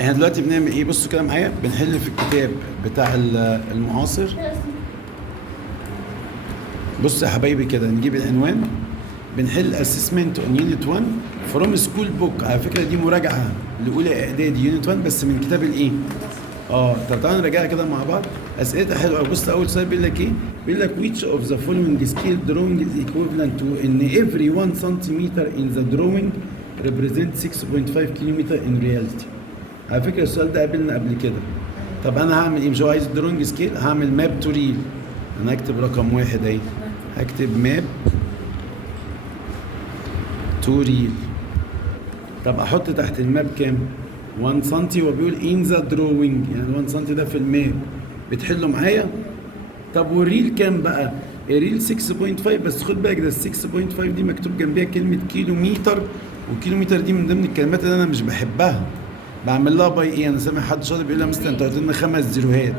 احنا دلوقتي بنعمل ايه؟ بصوا كده معايا، بنحل في الكتاب بتاع المعاصر. بصوا يا حبايبي كده، نجيب العنوان، بنحل اسسمنت اون يونت 1 فروم سكول بوك. على فكره دي مراجعه لاولى اعدادي يونت 1 بس من كتاب الايه؟ طب تعالوا نراجعها كده مع بعض. اسئلتها حلوه. بص اول سؤال بيقول لك ايه؟ بيقول لك which of the following scale drawing is equivalent to ان every 1 centimeter in the drawing represents 6.5 kilometer in reality. على فكره السؤال ده قابلنا قبل كده. طب انا هعمل ايه؟ مش هو عايز الدرونج سكيل؟ هعمل ماب تو ريل. انا هكتب رقم واحد اهي، هكتب ماب تو ريل. طب احط تحت الماب كام؟ 1 سم. وبيقول ان ذا دروينج، يعني 1 سم ده في الماب. بتحلوا معايا؟ طب والريل كام بقى؟ الريل 6.5، بس خد بالك ده ال 6.5 دي مكتوب جنبيها كلمه كيلومتر، والكيلومتر دي من ضمن الكلمات اللي انا مش بحبها. بعمل لها باي ايه؟ انا سامع حد شاطر بيقول لها مثلا انت قلت لنا 5 زيروهات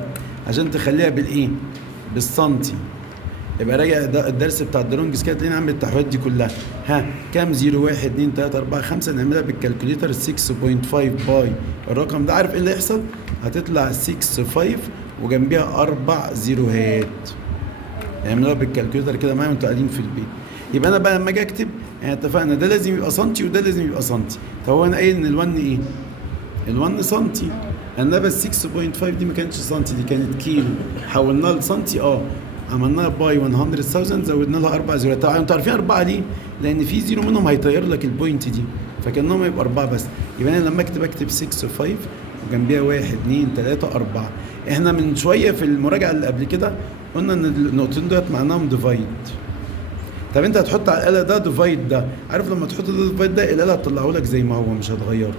عشان تخليها بالايه؟ بالسنتي. يبقى راجع الدرس بتاع الدرونج سكيل تلاقيني عامل التحويلات دي كلها. ها كام؟ 0 1 2 3 4 5. نعملها بالكالكوليتر 6.5 باي الرقم ده. عارف ايه اللي يحصل؟ هتطلع 6.5 وجنبيها 4 زيروهات. نعملها بالكالكوليتر كده معايا وانتوا قاعدين في البيت. يبقى انا بقى لما اجي اكتب، يعني اتفقنا ده لازم يبقى سنتي وده لازم يبقى سنتي. طب هو انا قايل ان ال1 ايه؟ ال1 سنتي. انما ال 6.5 دي ما كانتش سنتي، دي كانت كيلو. حولناها لسنتي. عملناها باي 100,000 زودنا لها 4 زيروهات. طبعا انتوا عارفين 4 ليه؟ لان في زيرو منهم هيطير لك البوينت دي، فكانهم يبقى 4 بس. يبقى انا لما اكتب 6.5 وجنبيها 1 2 3 4. احنا من شويه في المراجعه اللي قبل كده قلنا ان النقطتين دول معناهم ديفايد. طب انت هتحط على الاله ده ديفايد ده، عارف لما تحط ده ديفايد ده الاله هتطلعه لك زي ما هو مش هتغيره.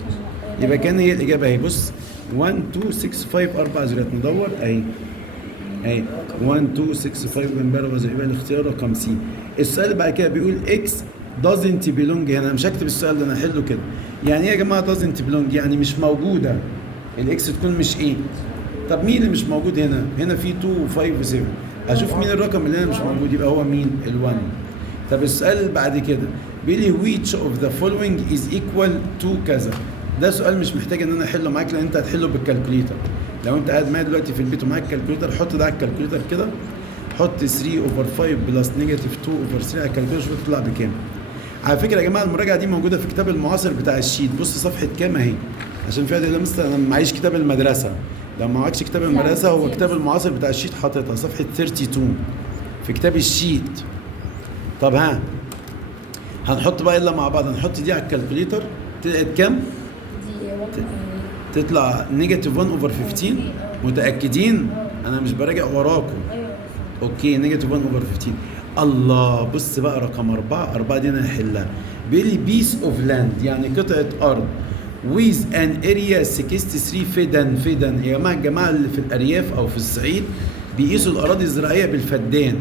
يبقى كان هي الاجابه اهي. بص 1 2 6 5 4 زيروهات. ندور اهي 1 2 6 5 جنبها زي يبقى الاختيار رقم سي. السؤال اللي بعد كده بيقول اكس doesn't belong. هنا انا مش هكتب السؤال ده، انا هحله كده. يعني ايه يا جماعه doesn't belong؟ يعني مش موجوده. الاكس تكون مش ايه؟ طب مين اللي مش موجود هنا؟ هنا في 2 و5 و7. اشوف مين الرقم اللي هنا مش موجود، يبقى هو مين؟ ال1. طب السؤال اللي بعد كده بيقول لي which of the following is equal to كذا. ده سؤال مش محتاج ان انا احله معاك لان انت هتحله بالكالكوليتر. لو انت قاعد معايا دلوقتي في البيت ومعاك كالكوليتر، حط ده على الكالكوليتر كده، حط 3 اوفر 5 بلس نيجاتيف 2 اوفر 3 على الكالكوليتر، شوف تطلع بكام. على فكره يا جماعه المراجعه دي موجوده في كتاب المعاصر بتاع الشيت. بص صفحه كام اهي، عشان في واحد مثلا انا معيش كتاب المدرسه. لو ما معكش كتاب المدرسه، هو كتاب المعاصر بتاع الشيت حاططها صفحه 32 في كتاب الشيت. طب هنحط بقى يلا مع بعض، هنحط دي على الكالكوليتر. طلعت كام؟ تطلع نيجاتيف 1 اوفر 15. متاكدين؟ انا مش براجع وراكم. اوكي نيجاتيف 1 اوفر 15. الله بص بقى رقم 4 دي انا هحلها. بيقول لي بيس اوف لاند، يعني قطعه ارض with an area 63 فدان. يا جماعه اللي في الارياف او في الصعيد بيقيسوا الاراضي الزراعيه بالفدان.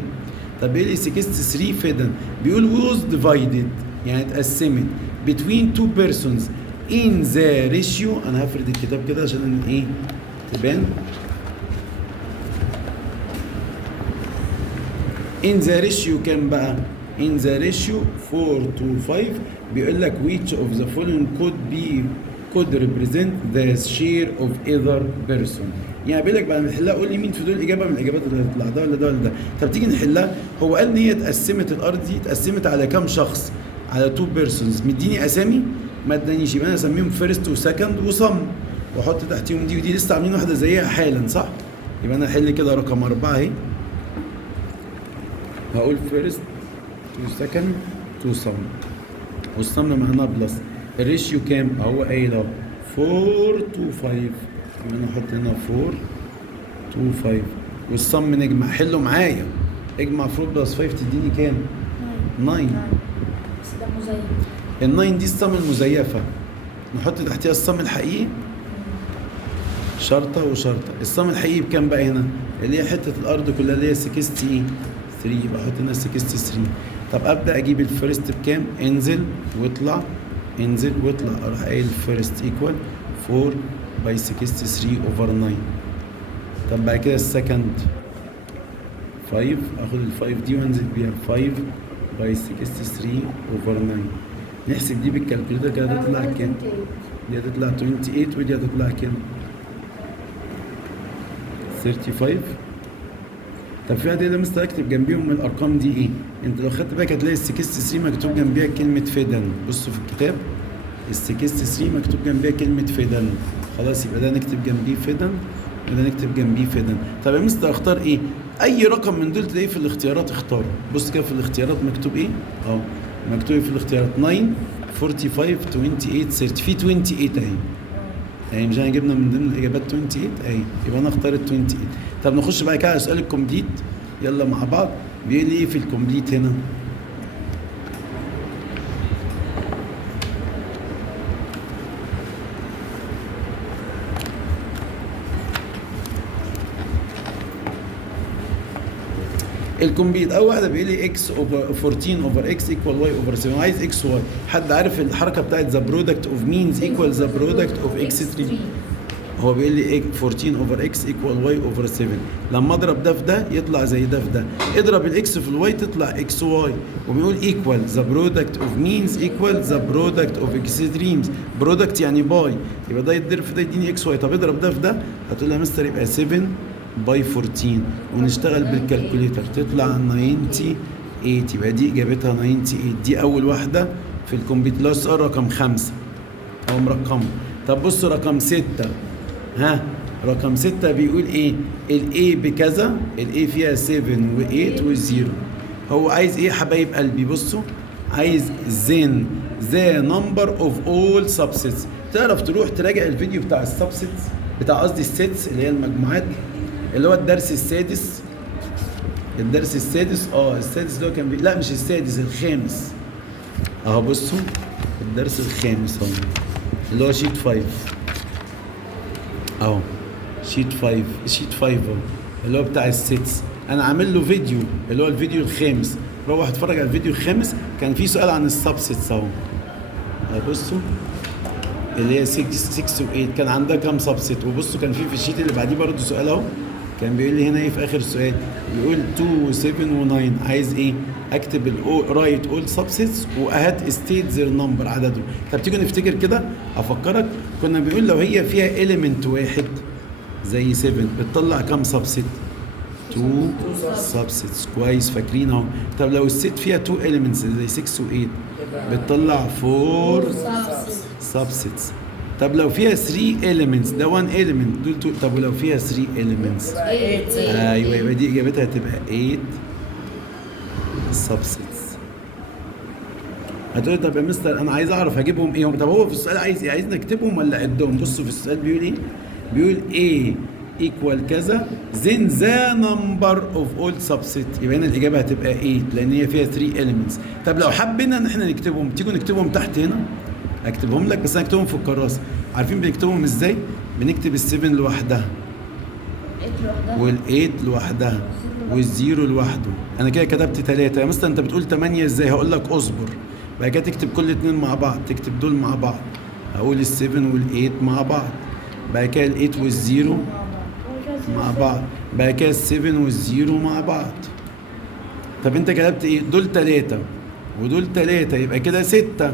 طب بيقول لي 63 فدان، بيقول was divided يعني اتقسمت between two persons in the ratio. انا هفرد الكتاب كده عشان ايه تبان. in the ratio كام بقى؟ in the ratio 4 to 5. بيقول لك which of the following could represent the share of either person. يعني بيقول لك بعد ما نحلها قول لي مين في دول اجابه من الاجابات اللي هتطلع، ده ولا ده ولا ده. طب تيجي نحلها. هو قال ان هي اتقسمت الارض دي اتقسمت على كام شخص؟ على 2 بيرسونز. مديني اسامي؟ ما ادانيش. يبقى انا اسميهم فيرست وسكند وصم، واحط تحتيهم دي ودي. لسه عاملين واحده زيها حالا صح؟ يبقى انا هحل كده رقم 4 اهي. هقول فيرست تو سكند تو صم، والصم معناها بلس. الريشيو كام؟ اهو قايل اهو 4 to 5. يبقى انا احط هنا 4 to 5. والصم نجمع. حلوا معايا. اجمع 4 بلس 5 تديني كام؟ 9. بس ده مزيف. ال9 دي الصم المزيفه، نحط تحتيها الصم الحقيقي شرطه وشرطه. الصم الحقيقي بكام بقى هنا؟ اللي هي حته الارض كلها اللي هي 63. يبقى احط هنا 63. طب ابدا اجيب الفيرست بكام؟ انزل واطلع انزل واطلع. اروح قايل فيرست ايكوال 4 باي 63 اوفر 9. طب بعد كده السكند 5. اخد ال5 دي وانزل بيها 5 باي 63 اوفر 9. نحسب دي بالكالكوليتر كده تطلع كام؟ دي هتطلع 28 ودي هتطلع كام؟ 35. طب في عدد مستر اكتب جنبيهم الارقام دي ايه؟ انت لو خدت بالك هتلاقي ال 63 مكتوب جنبيها كلمه فيدن. بصوا في الكتاب ال 63 مكتوب جنبيها كلمه فيدن. خلاص يبقى ده نكتب جنبيه فيدن وده نكتب جنبيه فيدن. طب يا مستر اختار ايه؟ اي رقم من دول تلاقيه في الاختيارات اختاره. بص كده في الاختيارات مكتوب ايه؟ مكتوب في الاختيارات 9 45 28 30. في 28 اهي مش احنا جبنا من ضمن الاجابات 28 اهي، يبقى انا اختار ال 28. طب نخش بقى كده على سؤال الكومبليت يلا مع بعض. بيقول لي ايه في الكومبليت هنا؟ الكومبليت اول واحده بيقول لي اكس اوفر 14 اوفر اكس ايكوال واي اوفر 7. عايز اكس واي. حد عارف الحركه بتاعت ذا برودكت اوف مينز ايكوال ذا برودكت اوف اكس 3؟ هو بيقول لي 14 اوفر اكس ايكوال واي اوفر 7. لما اضرب ده في ده يطلع زي ده في ده. اضرب الاكس في الواي تطلع اكس واي. وبيقول ايكوال ذا برودكت اوف مينز ايكوال ذا برودكت اوف اكستريمز. برودكت يعني باي، يبقى ده يتضرب في ده يديني اكس واي. طب اضرب ده في ده هتقول لي يا مستر يبقى 7 باي 14 ونشتغل بالكالكوليتر تطلع 98. يبقى دي اجابتها 98. دي اول واحده في الكمبيوتر. لو السؤال رقم 5 او مرقمه. طب بصوا رقم 6. رقم 6 بيقول ايه؟ الاي بكذا، الاي فيها 7 و8 و0. هو عايز ايه يا حبايب قلبي؟ بصوا عايز زين ذا نمبر اوف اول سبسيتس. تعرف تروح تراجع الفيديو بتاع السبسيتس بتاع قصدي السيتس اللي هي المجموعات اللي هو الدرس السادس. السادس اللي هو كان لا مش السادس، الخامس. بصوا الدرس الخامس اللي هو شيت 5 شيت 5 اللي هو بتاع السيتس. انا عامل له فيديو اللي هو الفيديو الخامس. روح اتفرج على الفيديو الخامس كان فيه سؤال عن السبسيتس بصوا اللي هي 6 و8 كان عندها كام سبسيت. وبصوا كان في الشيت اللي بعديه برضه سؤال كان بيقول لي هنا ايه في اخر السؤال؟ بيقول 2 و7 و9. عايز ايه؟ اكتب رايت اول سبسيتس وهات ستيت زير نمبر عددهم. طب تيجي نفتكر كده افكرك. كنا بيقول لو هي فيها اليمنت واحد زي 7 بتطلع كام سبسيت؟ 2 سبسيتس. كويس فاكرين اهو. طب لو الست فيها 2 اليمنتس زي 6 و8 بتطلع 4 سبسيتس. طب لو فيها 3 elements ده 1 element دول 2. طب ولو فيها 3 elements ايوه يبقى دي اجابتها هتبقى 8 subsets. هتقول طب يا مستر انا عايز اعرف هجيبهم ايه. طب هو في السؤال عايز ايه؟ عايز نكتبهم ولا اعدهم؟ بصوا في السؤال بيقول ايه؟ بيقول A equal كذا then the number of all subset. يبقى هنا الاجابه هتبقى 8 لان هي فيها 3 elements. طب لو حبينا ان احنا نكتبهم تيجوا نكتبهم تحت هنا. اكتبهم لك بس انا اكتبهم في الكراسه. عارفين بنكتبهم ازاي؟ بنكتب ال7 لوحدها وال8 لوحدها وال0 لوحده. انا كده كتبت 3. يا مستر انت بتقول 8 ازاي؟ هقول لك اصبر. بعد كده تكتب كل اتنين مع بعض. تكتب دول مع بعض. هقول ال7 وال8 مع بعض. بعد كده ال8 وال0 مع بعض. بعد كده ال7 وال0 مع بعض. طب انت كتبت ايه؟ دول 3 ودول 3 يبقى كده 6.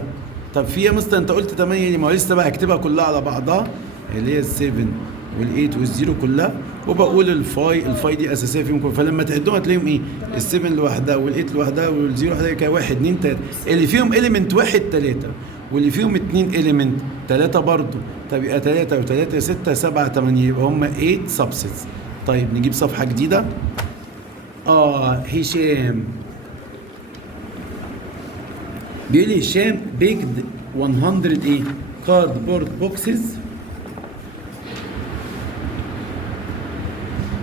طب في يا مستر انت قلت 8 دي ما هو لسه بقى هكتبها كلها على بعضها اللي هي ال7 وال8 وال0 كلها وبقول الفاي دي اساسيه فيهم كلهم. فلما تعدهم هتلاقيهم ايه؟ ال7 لوحدها وال8 لوحدها وال0 لوحدها كده 1 2 3. اللي فيهم اليمنت 1 3 واللي فيهم 2 اليمنت 3 برضه. طب يبقى 3 و3 6 7 8 يبقى هم 8 سبسيتس. طيب نجيب صفحه جديده. هشام بيقول لي هشام بيكد 100 ايه؟ cardboard boxes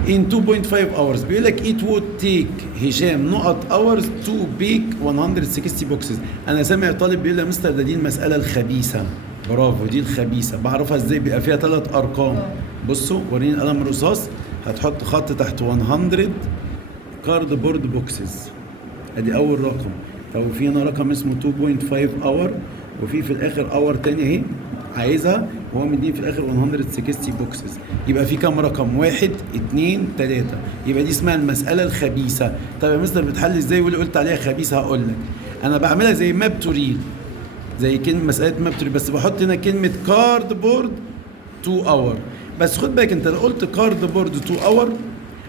in 2.5 hours. بيقول لك it would take هشام نقط hours to bake 160 boxes. انا سامع طالب بيقول لي يا مستر ده دي المساله الخبيثه. برافو دي الخبيثه. بعرفها ازاي؟ بيبقى فيها 3 ارقام. بصوا وريني القلم الرصاص. هتحط خط تحت 100 cardboard boxes. ادي اول رقم. طب وفي هنا رقم اسمه 2.5 اور وفي الاخر اور تاني اهي عايزها وهو مديني في الاخر 160 بوكسز. يبقى في كام رقم؟ 1 2 3. يبقى دي اسمها المساله الخبيثه. طب يا مستر بتحل ازاي؟ واللي قلت عليها خبيثه هقول لك. انا بعملها زي ماب تو ريل. زي كلمه مساله ماب تو ريد، بس بحط هنا كلمه كارد بورد 2 اور. بس خد بالك انت لو قلت كارد بورد 2 اور،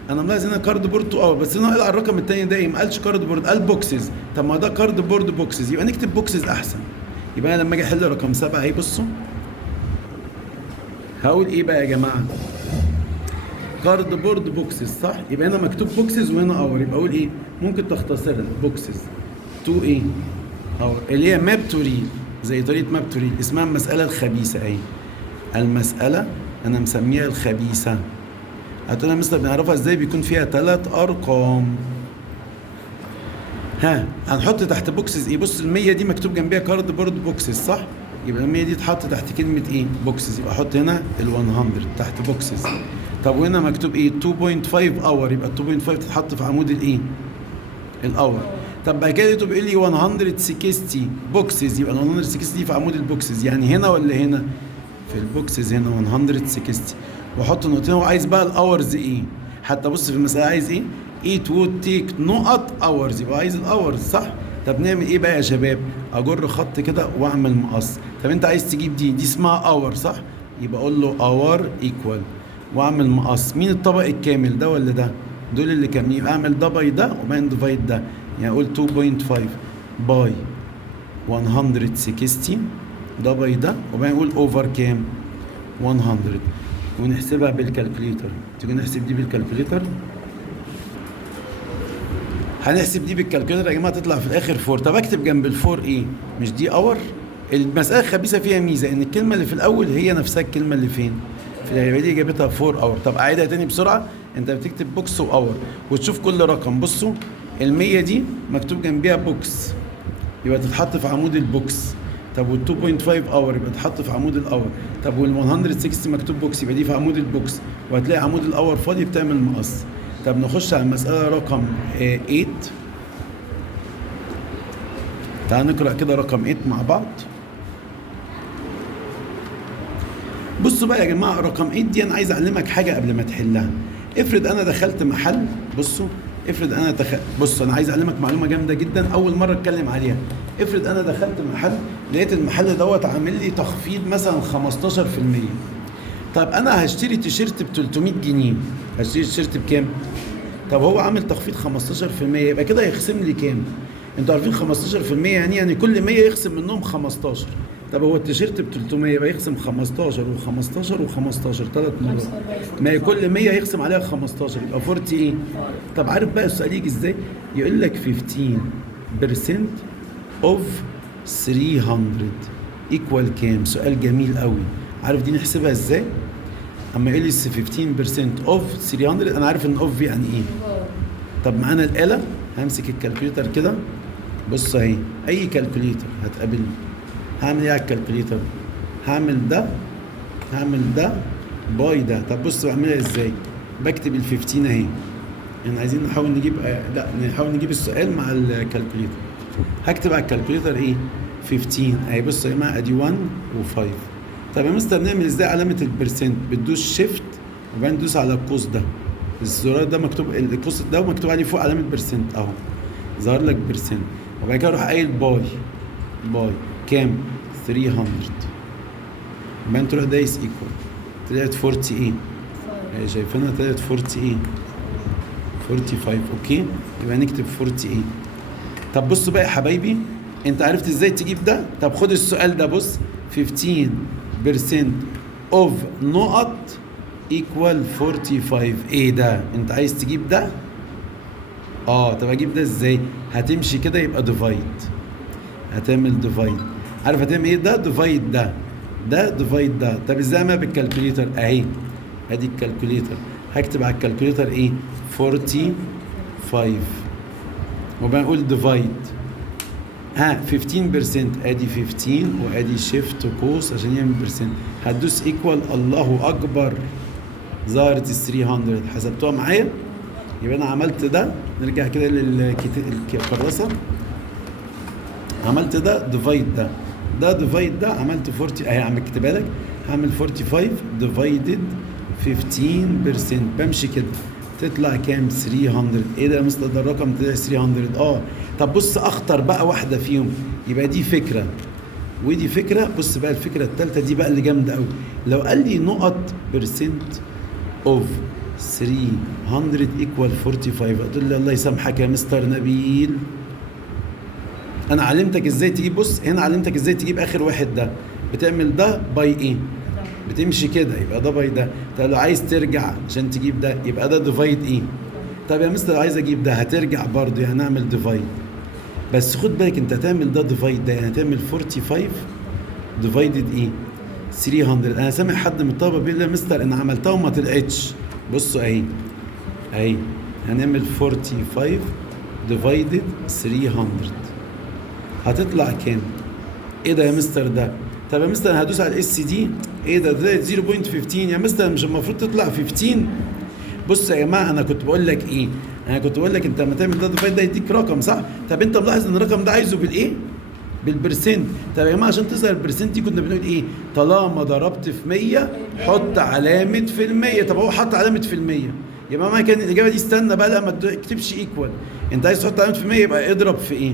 انا ملاحظ هنا كارد بورد 2 اور، بس هنا قال على الرقم الثاني ده ايه؟ ما قالش كارد بورد، قال بوكسز. طب ما ده كارد بورد بوكسز، يبقى نكتب بوكسز احسن. يبقى انا لما اجي احل رقم 7 اهي بصوا هقول ايه بقى يا جماعه؟ كارد بورد بوكسز صح؟ يبقى هنا مكتوب بوكسز وهنا اور، يبقى اقول ايه؟ ممكن تختصرها بوكسز 2 ايه؟ اور، اللي هي ماب تو ريل، زي طريقه ماب تو ريل، اسمها المساله الخبيثه اهي. المساله انا مسميها الخبيثه. هتقول لنا مستر بنعرفها ازاي؟ بيكون فيها 3 ارقام. ها هنحط تحت بوكسز ايه؟ بص ال100 دي مكتوب جنبيها كارد بورد بوكسز صح؟ يبقى ال100 دي تحط تحت كلمه ايه؟ بوكسز، يبقى احط هنا ال100 تحت بوكسز. طب وهنا مكتوب ايه؟ 2.5 اور، يبقى 2.5 تتحط في عمود الايه؟ الاور. طب بعد كده بيقول لي 160 بوكسز، يبقى ال 160 دي في عمود البوكسز، يعني هنا ولا هنا؟ في البوكسز هنا 160. واحط نقطتين. هو عايز بقى الاورز ايه؟ حتى بص في المساله عايز ايه؟ it would take نقط اورز، يبقى عايز الاورز صح؟ طب نعمل ايه بقى يا شباب؟ اجر خط كده واعمل مقص. طب انت عايز تجيب دي اسمها اور صح؟ يبقى اقول له اور ايكوال واعمل مقص. مين الطبق الكامل ده ولا ده؟ دول اللي كاملين، يبقى اعمل ده باي ده وبعدين ديفايد ده، يعني اقول 2.5 باي 160 ده باي ده وبعدين اقول اوفر كام؟ 100 ونحسبها بالكالكوليتر. تيجي نحسب دي بالكالكوليتر. هنحسب دي بالكالكوليتر يا جماعه تطلع في الاخر 4. طب اكتب جنب الفور ايه؟ مش دي اور؟ المساله الخبيثه فيها ميزه ان الكلمه اللي في الاول هي نفسها الكلمه اللي فين؟ في الهيبه دي اجابتها 4 اور. طب اعيدها تاني بسرعه. انت بتكتب بوكس واور وتشوف كل رقم. بصوا ال100 دي مكتوب جنبيها بوكس يبقى تتحط في عمود البوكس. طب وال 2.5 اور يبقى تتحط في عمود الاور. طب وال 160 مكتوب بوكس يبقى دي في عمود البوكس، وهتلاقي عمود الاور فاضي بتعمل مقص. طب نخش على المساله رقم 8. تعال نقرا كده رقم 8 مع بعض. بصوا بقى يا جماعه رقم 8 دي انا عايز اعلمك حاجه قبل ما تحلها. افرض انا دخلت محل، بصوا افرض انا بص انا عايز اعلمك معلومه جامده جدا اول مره اتكلم عليها. افرض انا دخلت محل لقيت المحل دوت عامل لي تخفيض مثلا 15%. طب انا هشتري تيشيرت ب 300 جنيه، هشتري تيشيرت بكام؟ طب هو عامل تخفيض 15%، يبقى كده هيخصم لي كام؟ انتوا عارفين 15% يعني كل 100 يخصم منهم 15. طب هو التيشيرت ب 300 يبقى يخصم 15 و15 و15 ثلاث مرات. ما هي كل 100 يخصم عليها 15 يبقى 40 ايه؟ طب عارف بقى السؤال يجي ازاي؟ يقول لك 15% of 300 ايكوال كام؟ سؤال جميل قوي. عارف دي نحسبها ازاي؟ اما يقول لي 15% of 300 انا عارف ان اوف يعني ايه؟ طب معانا الآلة، همسك الكالكوليتر كده. بص اهي اي كالكوليتر هتقابلني. هعمل ايه على الكالكوليتر؟ هعمل ده باي ده. طب بص بعملها ازاي؟ بكتب ال 15 اهي. يعني عايزين نحاول نجيب السؤال مع الكالكوليتر. هكتب على الكالكوليتر ايه؟ 15 اهي. بص يا جماعه ادي 1 و5. طب يا مستر نعمل ازاي علامه البرسنت؟ بتدوس شيفت وبعدين تدوس على القوس ده. الزرار ده مكتوب القوس ده ومكتوب عليه فوق علامه برسنت اهو. ظهر لك برسنت وبعد كده اروح قايل باي كام؟ 300. بعدين تروح دايس ايكوال طلعت 40 ايه؟ شايفينها طلعت 40 ايه؟ 45. اوكي يبقى نكتب 40 ايه؟ طب بصوا بقى يا حبايبي انت عرفت ازاي تجيب ده؟ طب خد السؤال ده بص 15% of نقط equal 45. ايه ده؟ انت عايز تجيب ده؟ طب اجيب ده ازاي؟ هتمشي كده يبقى ديفايد. هتعمل ديفايد. عارف هتعمل ايه؟ ده ديفايد ده ديفايد ده. طب ازاي اعملها بالكالكوليتر؟ اهي ادي الكالكوليتر. هكتب على الكالكوليتر ايه؟ 45 وبعدين اقول ديفايد 15%. ادي 15 وادي شيفت قوس عشان يعمل برسنت. هتدوس ايكوال. الله اكبر ظهرت ال 300. حسبتوها معايا؟ يبقى انا عملت ده. نرجع كده للكراسه. عملت ده ديفايد ده ديفايد ده. عملت 40 اهي عم اكتبها لك. هعمل 45 ديفايدد 15%. بمشي كده تطلع كام؟ 300. ايه ده يا مستر ده الرقم طلع 300. طب بص اخطر بقى واحده فيهم. يبقى دي فكره ودي فكره. بص بقى الفكره الثالثه دي بقى اللي جامده قوي. لو قال لي نقط percent of 300 equal 45، اقول له الله يسامحك يا مستر نبيل، انا علمتك ازاي تجيب. بص هنا علمتك ازاي تجيب اخر واحد ده. بتعمل ده باي ايه؟ بتمشي كده يبقى ده باي ده. طب لو عايز ترجع عشان تجيب ده يبقى ده ديفايد ايه؟ طب يا مستر عايز اجيب ده هترجع برضه، يعني هنعمل ديفايد. بس خد بالك انت هتعمل ده ديفايد ده، يعني هتعمل 45 ديفايدد ايه؟ 300. انا سامع حد من الطلبه بيقول لي يا مستر انا عملتها وما طلعتش. بصوا اهي هنعمل 45 ديفايدد 300 هتطلع كام؟ ايه ده يا مستر ده؟ طب يا مستر انا هدوس على الاس دي، ايه ده؟ ده 0.15 يا مستر، مش المفروض تطلع 15؟ بص يا جماعه انا كنت بقول لك ايه؟ انا كنت بقول لك انت لما تعمل ده ديفايد ده يديك رقم صح؟ طب انت ملاحظ ان الرقم ده عايزه بالايه؟ بالبرسنت. طب يا جماعه عشان تظهر البرسنت دي كنا بنقول ايه؟ طالما ضربت في 100 حط علامه في المية. طب هو حط علامه في المية، يبقى ما كان الاجابه دي استنى بقى لا ما تكتبش ايكوال. انت عايز تحط علامه في 100 يبقى اضرب في ايه؟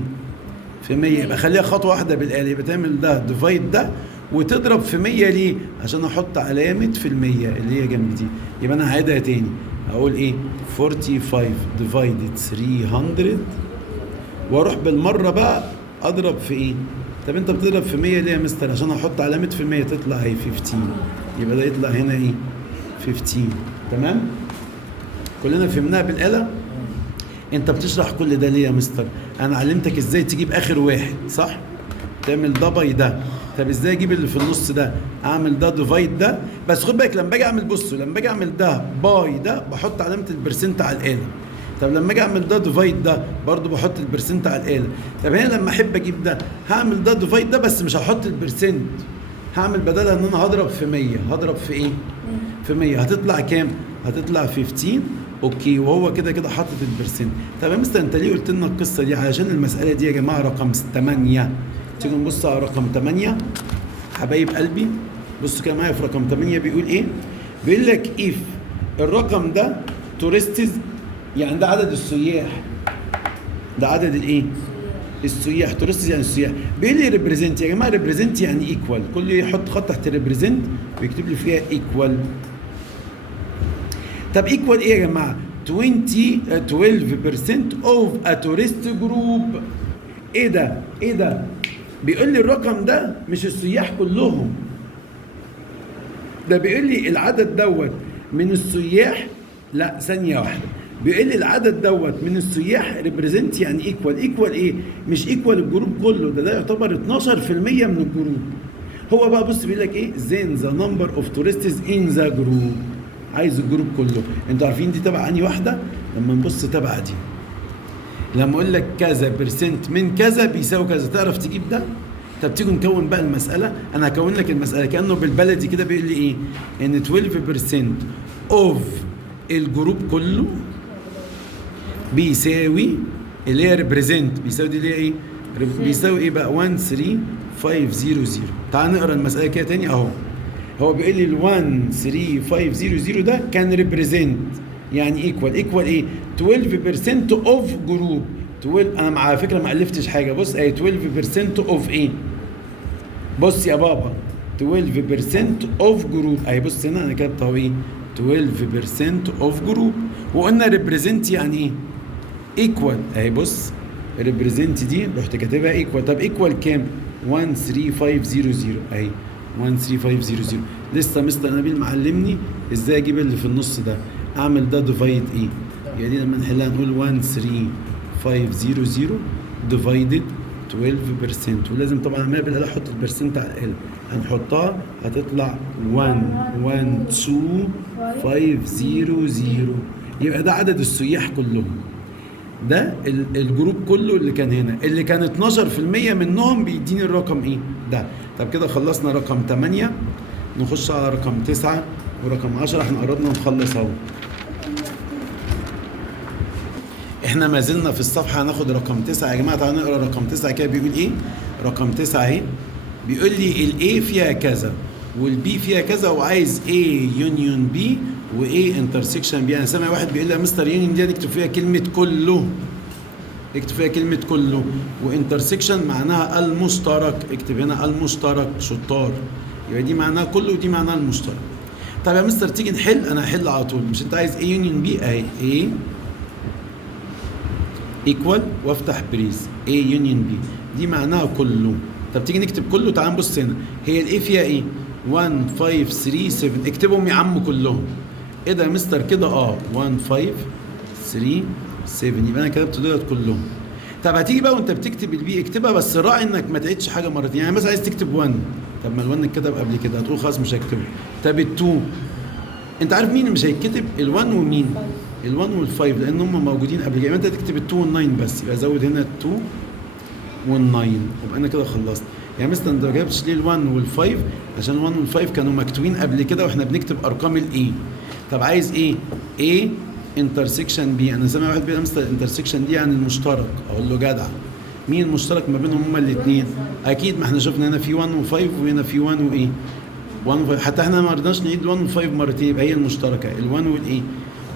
في 100. يبقى خليها خطوه واحده بالاله، يبقى تعمل ده ديفايد ده وتضرب في 100 ليه؟ عشان احط علامه في المية اللي هي جنب دي. يبقى انا هعيدها تاني اقول ايه؟ 45 ديفايدد 300 واروح بالمره بقى اضرب في ايه؟ طب انت بتضرب في 100 ليه يا مستر؟ عشان احط علامه في المية تطلع اهي 15. يبقى ده يطلع هنا ايه؟ 15. تمام؟ كلنا فهمناها بالاله؟ انت بتشرح كل ده ليه يا مستر؟ انا علمتك ازاي تجيب اخر واحد صح؟ تعمل ده باي ده. طب ازاي اجيب اللي في النص ده؟ اعمل ده ديفايد ده. بس خد بالك لما باجي اعمل، بصوا لما باجي اعمل ده باي ده بحط علامه البرسنت على الاله. طب لما اجي اعمل ده ديفايد ده برضو بحط البرسنت على الاله. طب هنا لما احب اجيب ده هعمل ده ديفايد ده بس مش هحط البرسنت، هعمل بدلها ان انا هضرب في 100. هضرب في ايه؟ في 100. هتطلع كام؟ هتطلع 15. اوكي وهو كده كده حاطط البرسنت. طب يا مستر انت ليه قلت لنا القصه دي؟ علشان المساله دي يا جماعه رقم 8. تيجوا نبص على رقم 8 حبايب قلبي. بصوا كده معايا في رقم 8 بيقول ايه؟ بيقول لك اف الرقم ده تورستز، يعني ده عدد السياح، ده عدد الايه؟ السياح. تورستز يعني السياح. بيقول لي ريبريزنت يا جماعه، ريبريزنت يعني ايكوال. كل يحط خط تحت ريبريزنت ويكتب لي فيها ايكوال. طب ايكوال ايه يا جماعه؟ 12% of a tourist group. ايه ده؟ ايه ده؟ بيقول لي الرقم ده مش السياح كلهم، ده بيقول لي العدد دوت من السياح. لا ثانيه واحده، بيقول لي العدد دوت من السياح ريبريزنت يعني ايكوال. ايكوال ايه؟ مش ايكوال الجروب كله، ده يعتبر 12% من الجروب. هو بقى بص بيقول لك ايه؟ then the number of tourists in the group. عايز الجروب كله. انتوا عارفين دي تبع انهي واحده؟ لما نبص تبع دي، لما اقول لك كذا برسنت من كذا بيساوي كذا تعرف تجيب ده. طب تيجوا نكون بقى المساله. انا هكون لك المساله كانه بالبلدي كده. بيقول لي ايه؟ ان 12% اوف الجروب كله بيساوي اللي هي ريبريزنت، بيساوي دي اللي هي ايه؟ بيساوي ايه بقى؟ 13500. تعال نقرا المساله كده تاني اهو. هو بيقول لي ال 13500 ده كان ريبريزنت يعني ايكوال. ايكوال ايه؟ 12% اوف جروب. 12. انا على فكره ما الفتش حاجه. بص اهي 12% اوف ايه؟ بص يا بابا 12% اوف جروب اهي. بص هنا انا كاتب اهو ايه؟ 12% اوف جروب. وقلنا ريبريزنت يعني ايه؟ ايكوال اهي. بص ريبريزنت دي رحت كاتبها ايكوال. طب ايكوال كام؟ 13500 اهي 13500. لسه مستر نبيل معلمني ازاي اجيب اللي في النص ده. اعمل ده ديفايد ايه؟ يعني لما نحلها نقول 13500 ديفايدد 12%. ولازم طبعا اعملها بالاله احط البرسنت على الاله. هنحطها هتطلع 112500. يبقى ده عدد السياح كلهم. ده الجروب كله اللي كان هنا، اللي كان 12% منهم بيديني الرقم ايه؟ ده. طب كده خلصنا رقم 8. نخش على رقم 9 ورقم 10. احنا قربنا نخلص اهو. احنا ما زلنا في الصفحه. هناخد رقم 9 يا جماعه. تعالوا نقرا رقم 9 كده. بيقول ايه؟ رقم 9 اهي. بيقول لي الاي فيها كذا والبي فيها كذا وعايز A يونيون بي وA انترسكشن بي. انا سامع واحد بيقول لي يا مستر يونيون دي هنكتب فيها كلمه كله. اكتب فيها كلمة كله، وانترسكشن معناها المشترك، اكتب هنا المشترك، شطار. يبقى دي معناها كله ودي معناها المشترك. طب يا مستر تيجي نحل، انا هحل على طول، مش انت عايز A يونيون B اهي A ايكوال وافتح بريز A يونيون B، دي معناها كله. طب تيجي نكتب كله، تعال نبص هنا، هي الايه فيها ايه؟ 1 5 3 7، اكتبهم يا عم كلهم. ايه ده يا مستر كده؟ 1 5 3 7، يبقى انا كتبت دول كلهم. طب هتيجي بقى وانت بتكتب البي اكتبها بس راعي انك ما تعيدش حاجه مرتين، يعني مثلا عايز تكتب 1، طب ما ال1 اتكتب قبل كده، هتقول خلاص مش هكتبه. طب ال2 انت عارف مين اللي مش هيتكتب؟ ال1 ومين؟ ال1 وال5 لان هم موجودين قبل كده، يبقى انت تكتب ال2 وال9 بس، يبقى زود هنا ال2 وال9، يبقى انا كده خلصت. يعني مثلا انت ما جابتش ليه ال1 وال5؟ عشان ال1 وال5 كانوا مكتوبين قبل كده واحنا بنكتب ارقام الاي. طب عايز ايه؟ A انترسكشن بي، انا سامع واحد بيقول مثلا انترسكشن دي يعني المشترك، اقول له جدع. مين المشترك ما بينهم هما الاثنين؟ اكيد ما احنا شفنا هنا في 1 و5 وهنا في 1 وايه؟ 1 و5، حتى احنا ما رضناش نعيد 1 و5 مرتين، يبقى هي المشتركه ال1 والايه؟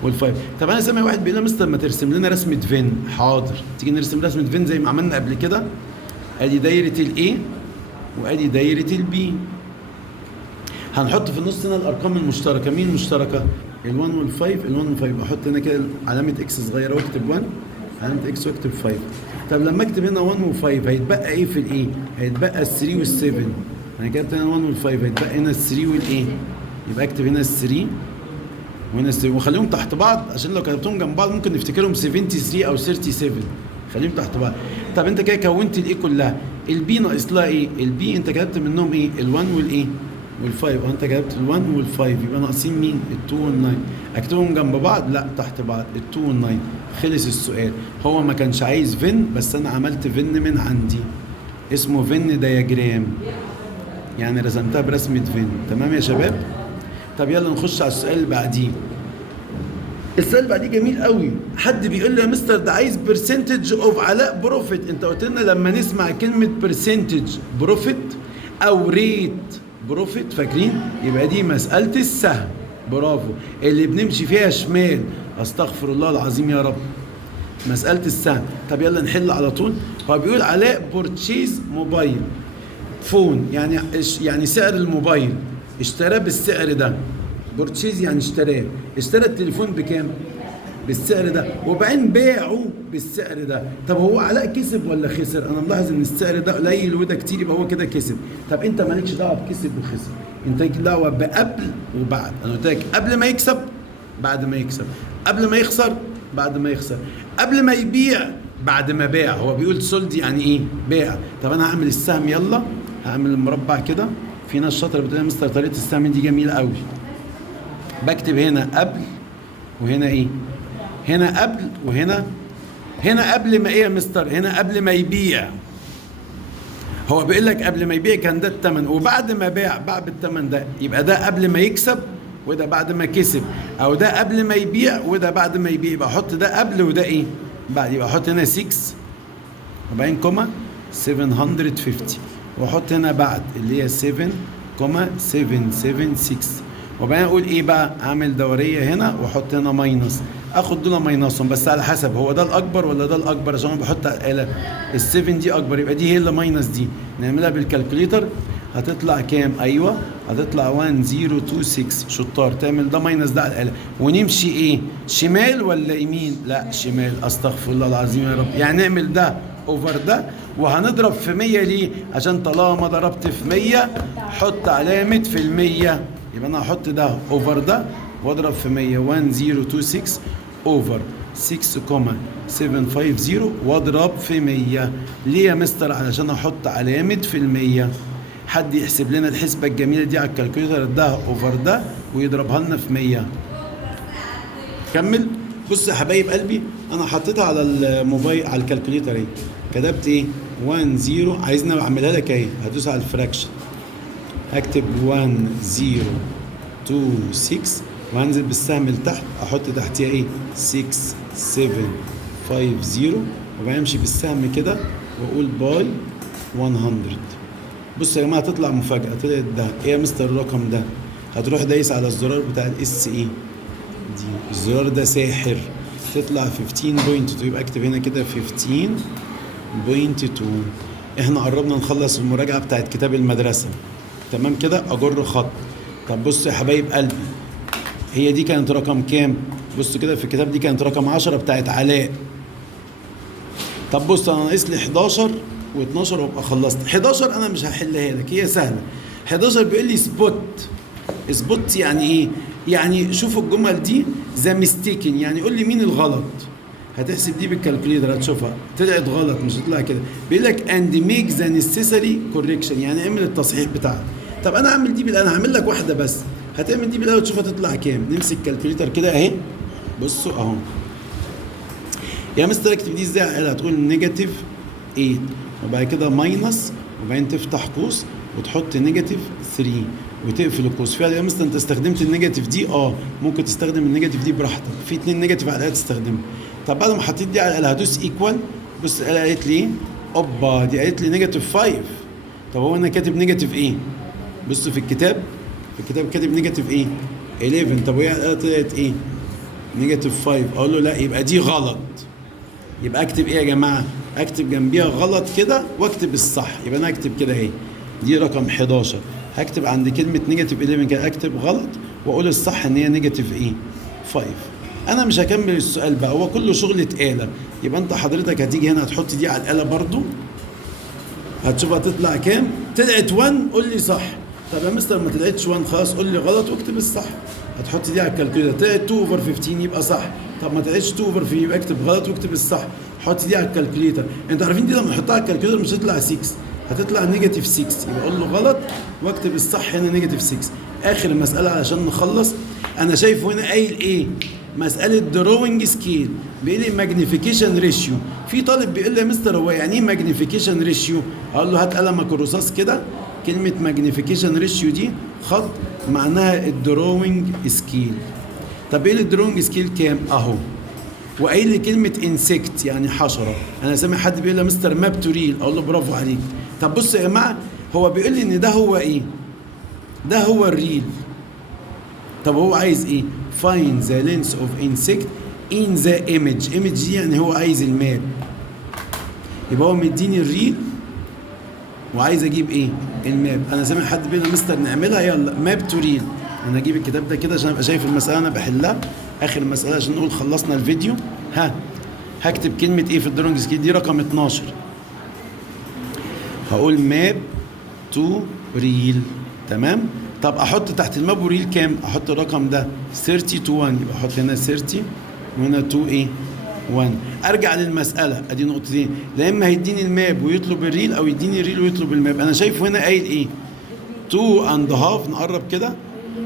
وال5. طب انا سامع واحد بيقول لي مستر ما ترسم لنا رسمه فين؟ حاضر، تيجي نرسم رسمه فين زي ما عملنا قبل كده. ادي دايره الاي وادي دايره البي، هنحط في النص هنا الارقام المشتركه. مين المشتركه؟ ال1 وال5، ال1 وال5، بحط هنا كده علامه اكس صغيره واكتب 1، علامه اكس واكتب 5. طب لما اكتب هنا 1 و5 هيتبقى ايه في الايه؟ هيتبقى ال3 وال7. انا كتبت هنا 1 وال5 هيتبقى هنا ال3 والايه؟ يبقى اكتب هنا ال3 وهنا ال3 وخليهم تحت بعض، عشان لو كتبتهم جنب بعض ممكن نفتكرهم 73 او 37، خليهم تحت بعض. طب انت كده كونت الايه كلها، البي ناقص لها ايه؟ البي انت كتبت منهم ايه؟ ال1 والايه؟ وال5، وانت جبت ال1 وال5 يبقى ناقصين مين؟ ال2 وال9. اكتبهم جنب بعض؟ لا تحت بعض، ال2 وال9. خلص السؤال. هو ما كانش عايز فين بس انا عملت فين من عندي، اسمه فين دياجرام، يعني رسمتها برسمه فين. تمام يا شباب؟ طب يلا نخش على السؤال اللي بعديه. السؤال اللي بعديه جميل قوي. حد بيقول لي يا مستر ده عايز برسنتج اوف علاء بروفيت. انت قلت لنا لما نسمع كلمه برسنتج بروفيت او ريت بروفيت، فاكرين؟ يبقى دي مسألة السهم. برافو، اللي بنمشي فيها شمال، استغفر الله العظيم يا رب، مسألة السهم. طب يلا نحل على طول. هو بيقول علاء بورتشيز موبايل فون، يعني سعر الموبايل اشتراه بالسعر ده. بورتشيز يعني اشترى التليفون بكام؟ بالسعر ده، وبعدين باعه بالسعر ده. طب هو علاء كسب ولا خسر؟ انا ملاحظ ان السعر ده قليل وده كتير، يبقى هو كده كسب. طب انت مالكش دعوه بكسب وخسر، انت ليك دعوه بقبل وبعد. انا قلت لك قبل ما يكسب، بعد ما يكسب، قبل ما يخسر، بعد ما يخسر، قبل ما يبيع، بعد ما باع. هو بيقول سولد يعني ايه؟ باع. طب انا هعمل السهم، يلا هعمل المربع كده. في ناس شاطره بتقول يا مستر طريقه السهم دي جميله قوي. بكتب هنا قبل وهنا ايه؟ هنا قبل هنا قبل ما ايه يا مستر؟ هنا قبل ما يبيع. هو بيقول لك قبل ما يبيع كان ده الثمن، وبعد ما باع باع بالثمن ده، يبقى ده قبل ما يكسب وده بعد ما كسب، او ده قبل ما يبيع وده بعد ما يبيع. يبقى احط ده قبل وده ايه؟ بعد. يبقى احط هنا 6 وبعدين كوما 750، واحط هنا بعد اللي هي 7 كوما 776، وبعدين اقول ايه بقى؟ اعمل دوريه هنا واحط هنا ماينس، اخد دول ماينسهم بس على حسب هو ده الاكبر ولا ده الاكبر، عشان انا بحط على الاله ال7 دي اكبر، يبقى دي هي اللي ماينس دي. نعملها بالكالكوليتر هتطلع كام؟ ايوه هتطلع 1026. شطار، تعمل ده ماينس ده على الاله. ونمشي ايه؟ شمال ولا يمين؟ لا شمال، استغفر الله العظيم يا رب. يعني نعمل ده اوفر ده، وهنضرب في 100 ليه؟ عشان طالما ضربت في 100 حط علامه في المية. يبقى انا هحط ده اوفر ده واضرب في 100، 1026 اوفر 6,750 واضرب في 100. ليه يا مستر؟ علشان احط علامه في المية. حد يحسب لنا الحسبه الجميله دي على الكالكوليتر، ده اوفر ده ويضربها لنا في 100. كمل. بص يا حبايب قلبي، انا حطيتها على الموبايل على الكالكوليتر اهي، كتبت ايه؟ 10. عايزني اعملها لك اهي، هدوس على الفراكشن، هكتب 1026 وهنزل بالسهم لتحت، احط تحتيها ايه؟ 6750، وبعدين امشي بالسهم كده واقول باي 100. بصوا يا جماعه تطلع مفاجاه، طلعت ده ايه يا مستر الرقم ده؟ هتروح دايس على الزرار بتاع الاس ايه دي، الزرار ده ساحر. تطلع 15.2. يبقى اكتب هنا كده 15.2. احنا قربنا نخلص المراجعه بتاعت كتاب المدرسه. تمام كده، اجر خط. طب بصوا يا حبايب قلبي، هي دي كانت رقم كام؟ بصوا كده في الكتاب دي كانت رقم 10 بتاعت علاء. طب بص انا ناقص لي 11 و12 وابقى خلصت. 11 انا مش هحلها لك، هي سهله. 11 بيقول لي سبوت. سبوت يعني ايه؟ يعني شوف الجمل دي ذا ميستيكن، يعني قول لي مين الغلط. هتحسب دي بالكالكوليتر هتشوفها طلعت غلط، مش هتطلع كده. بيقول لك اند ميك ذا نيسيسري كوريكشن، يعني اعمل التصحيح بتاعها. طب انا اعمل دي انا هعمل لك واحده بس، هتعمل دي بالاول وتشوف هتطلع كام. نمسك كالكوليتر كده اهي، بصوا اهو. يا مستر اكتب دي ازاي؟ هتقول نيجاتيف 8 وبعد كده ماينس وبعدين تفتح قوس وتحط نيجاتيف 3 وتقفل القوس. فعلا يا مستر انت استخدمت النيجاتيف دي؟ ممكن تستخدم النيجاتيف دي براحتك، في 2 نيجاتيف على الاقل تستخدمها. طب بعد ما حطيت دي على الاقل هدوس ايكوال. بص الاقل قالت لي ايه؟ اوبا، دي قالت لي نيجاتيف 5. طب هو انا كاتب نيجاتيف ايه؟ بصوا في الكتاب كاتب نيجاتيف ايه؟ 11. طب وهي على الاقل طلعت ايه؟ نيجاتيف 5. اقول له لا، يبقى دي غلط. يبقى اكتب ايه يا جماعه؟ اكتب جنبيها غلط كده واكتب الصح. يبقى انا اكتب كده اهي، دي رقم 11، هكتب عند كلمه نيجاتيف 11 كده اكتب غلط واقول الصح ان هي نيجاتيف ايه؟ 5. انا مش هكمل السؤال بقى، هو كله شغله آلة. يبقى انت حضرتك هتيجي هنا هتحط دي على الآلة برضو، هتشوف هتطلع كام. طلعت 1 قول لي صح. طب يا مستر ما طلعتش 1 خلاص قول لي غلط واكتب الصح. هتحط دي على الكالكوليتر، طلعت 2 اوفر 15 يبقى صح. طب ما طلعتش 2 اوفر 15 يبقى اكتب غلط واكتب الصح. حط دي على الكالكوليتر. انتوا عارفين دي لما نحطها على الكالكوليتر مش هتطلع 6، هتطلع نيجاتيف 6. يبقى اقول له غلط واكتب الصح هنا نيجاتيف 6. اخر المساله علشان نخلص. انا شايفه هنا قايل ايه؟ مساله دروينج سكيل. بيقول لي ماجنيفيكيشن ريشيو. في طالب بيقول لي يا مستر هو يعني ايه ماجنيفيكيشن ريشيو؟ اقول له هات قلمك الرصاص كده. كلمه ماجنيفيكيشن ريشيو دي خط معناها الدروينج سكيل. طب ايه الدروينج سكيل كام؟ اهو. وقايل لي كلمه انسكت يعني حشره. انا سامع حد بيقول لي يا مستر ماب تو ريل، اقول له برافو عليك. طب بصوا يا جماعه، هو بيقول لي ان ده هو ايه؟ ده هو الريل. طب هو عايز ايه؟ find the length of insect in the image. image دي يعني هو عايز الماب. يبقى هو مديني الريل وعايز اجيب ايه؟ الماب. انا سامع حد بيقول لي مستر نعملها، يلا ماب تو ريل. انا اجيب الكتاب ده كده عشان ابقى شايف المساله انا بحلها. اخر مساله عشان نقول خلصنا الفيديو. هكتب كلمه ايه في الدرونج سكيل دي؟ رقم 12. هقول ماب تو ريل. تمام. طب احط تحت الماب وريل كام؟ احط الرقم ده 30 to 1. يبقى احط هنا 30 وهنا 2 ايه؟ 1. ارجع للمساله ادي نقطتين، لا اما هيديني الماب ويطلب الريل او يديني الريل ويطلب الماب. انا شايفه هنا قايل ايه؟ 2.5. نقرب كده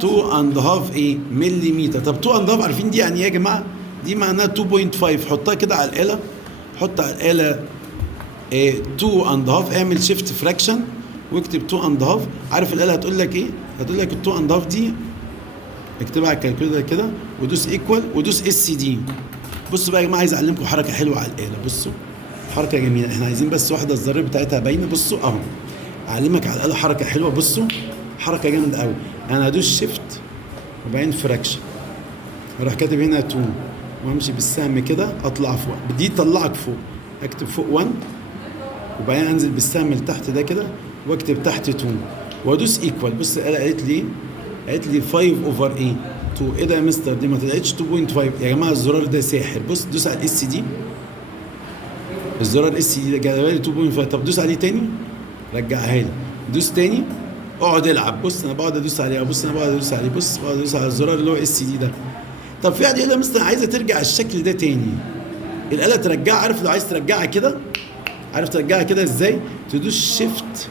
2.5 ايه؟ مليمتر. طب 2.5 عارفين دي يعني ايه يا جماعه؟ دي معناها 2.5. حطها كده على الاله، حط على الاله 2.5. اعمل شيفت فراكشن واكتب 2.5. عارف الاله هتقول لك ايه؟ هتقول لك 2.5 دي اكتبها على الكالكوليتر كده ودوس ايكوال ودوس اس دي. بصوا بقى يا جماعه، عايز اعلمكم حركه حلوه على الاله. بصوا حركه جميله، احنا عايزين بس واحده الزرار بتاعتها باينه. بصوا اهو، اعلمك على الاله حركه حلوه. بصوا حركه جامده قوي. انا هدوس شيفت وبعدين فراكشن، اروح كاتب هنا 2 وامشي بالسهم كده اطلع فوق. دي تطلعك فوق، اكتب فوق 1 وبعدين انزل بالسهم لتحت ده كده واكتب تحت 2 وادوس ايكوال. بص الاله قالت لي ايه؟ قالت لي 5 اوفر ايه؟ 2. ايه ده يا مستر؟ دي ما طلعتش 2.5 يا جماعه. الزرار ده ساحر. بص دوس على الاس دي، الزرار اس دي ده جايبها لي 2.5. طب دوس عليه تاني رجعها لي، دوس تاني اقعد العب. بص انا بقعد ادوس عليه، بص انا بقعد ادوس عليه، بص بقعد ادوس على الزرار اللي هو اس دي ده. طب في واحد يقول لي مثلا عايزه ترجع الشكل ده تاني، الاله ترجعها. عارف لو عايز ترجعها كده، عارف ترجعها كده ازاي؟ تدوس شيفت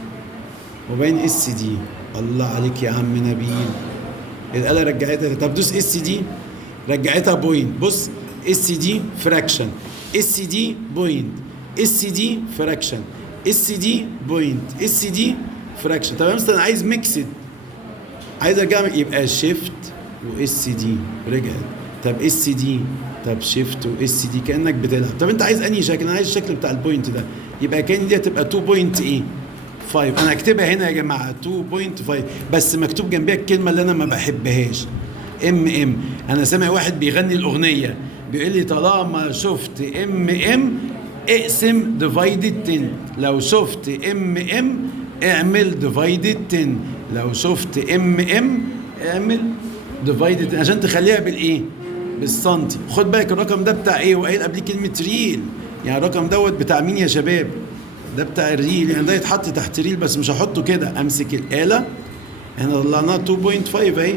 وبين اس دي. الله عليك يا عم نبيل، الاله رجعتها. طب دوس اس دي رجعتها بوينت. بص اس دي فراكشن، اس دي بوينت، اس دي فراكشن، اس دي بوينت، اس دي فراكشن. طب مثلا انا عايز ميكسد، عايز ارجع يبقى شيفت واس دي رجعت. طب اس دي، طب شيفت واس دي كانك بتلعب. طب انت عايز انهي شكل؟ انا عايز الشكل بتاع البوينت ده. يبقى كان دي هتبقى 2.5. انا هكتبها هنا يا جماعه 2.5 بس مكتوب جنبيها الكلمه اللي انا ما بحبهاش. ام. انا سامع واحد بيغني الاغنيه بيقول لي طالما شفت ام اقسم ديفايدد 10. لو شفت ام اعمل ديفايدد 10. لو شفت ام اعمل ديفايدد عشان تخليها بالايه؟ بالسنتي. خد بالك الرقم ده بتاع ايه؟ وقايل قبليه كلمه ريل، يعني الرقم دوت بتاع مين يا شباب؟ ده بتاع الريل، يعني ده يتحط تحت ريل بس مش هحطه كده. امسك الاله، احنا طلعناها 2.5 اهي،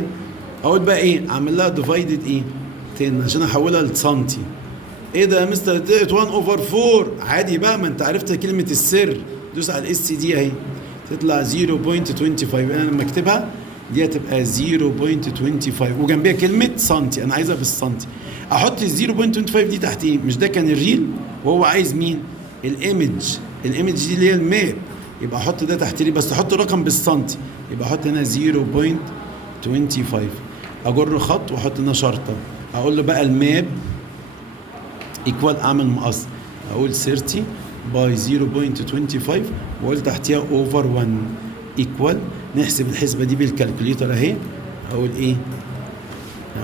اقول بقى ايه؟ اعمل لها ديفايدد ايه؟ 10 عشان احولها لسنتي. ايه ده يا مستر؟ طلعت 1/4 عادي بقى، ما انت عرفت كلمه السر. دوس على الاس دي اهي تطلع 0.25. انا لما اكتبها دي هتبقى 0.25 وجنبيها كلمه سنتي، انا عايزها بالسنتي. احط ال 0.25 دي تحت ايه؟ مش ده كان الريل وهو عايز مين؟ الايمج دي اللي هي الماب، يبقى احط ده تحت ريل بس احط الرقم بالسنتي، يبقى احط هنا 0.25. اجر خط واحط هنا شرطه، اقول له بقى الماب ايكوال، اعمل مقص، اقول 30 باي 0.25 واقول تحتيها اوفر 1 ايكوال. نحسب الحسبه دي بالكالكوليتر اهي. اقول ايه؟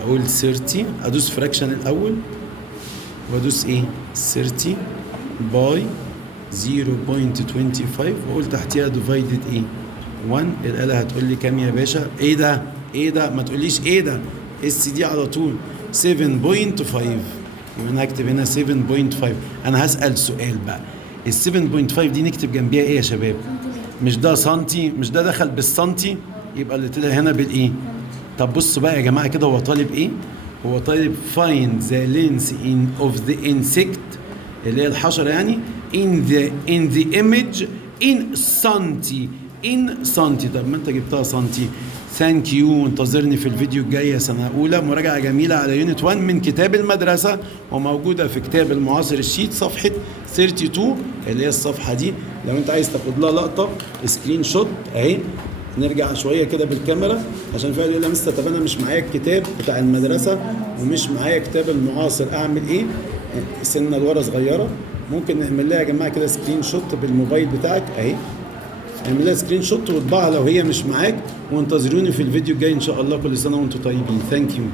اقول 30، ادوس فراكشن الاول وادوس ايه؟ 30 باي 0.25 واقول تحتيها ديفايدد ايه؟ 1. الاله هتقول لي كام يا باشا؟ ايه ده؟ ايه ده؟ ما تقوليش ايه ده، اس دي على طول 7.5. يبقى انا هكتب هنا 7.5. انا هسأل سؤال بقى، ال 7.5 دي نكتب جنبيها ايه يا شباب؟ مش ده سنتي؟ مش ده دخل بالسنتي؟ يبقى اللي طلع هنا بالايه؟ طب بصوا بقى يا جماعه كده، هو طالب ايه؟ هو طالب find the length of the insect اللي هي الحشره يعني in the image in سنتي. طب ما انت جبتها سنتي. ثانك يو، انتظرني في الفيديو الجاي يا سنه اولى. مراجعه جميله على يونت 1 من كتاب المدرسه وموجوده في كتاب المعاصر الشيت صفحه 32 اللي هي الصفحه دي. لو انت عايز تاخد لها لقطه سكرين شوت اهي. نرجع شويه كده بالكاميرا عشان فعلا يقول لي مستر طب انا مش معايا الكتاب بتاع المدرسه ومش معايا كتاب المعاصر، اعمل ايه؟ سنه لورا صغيره. ممكن نعمل لها يا جماعه كده سكرين شوت بالموبايل بتاعك اهي، اعمل لها سكرين شوت واطبعها لو هي مش معاك. وانتظروني في الفيديو الجاي ان شاء الله. كل سنه وانتم طيبين. ثانك يو.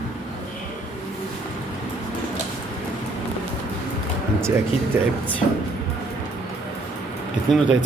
انت اكيد تعبتي. 32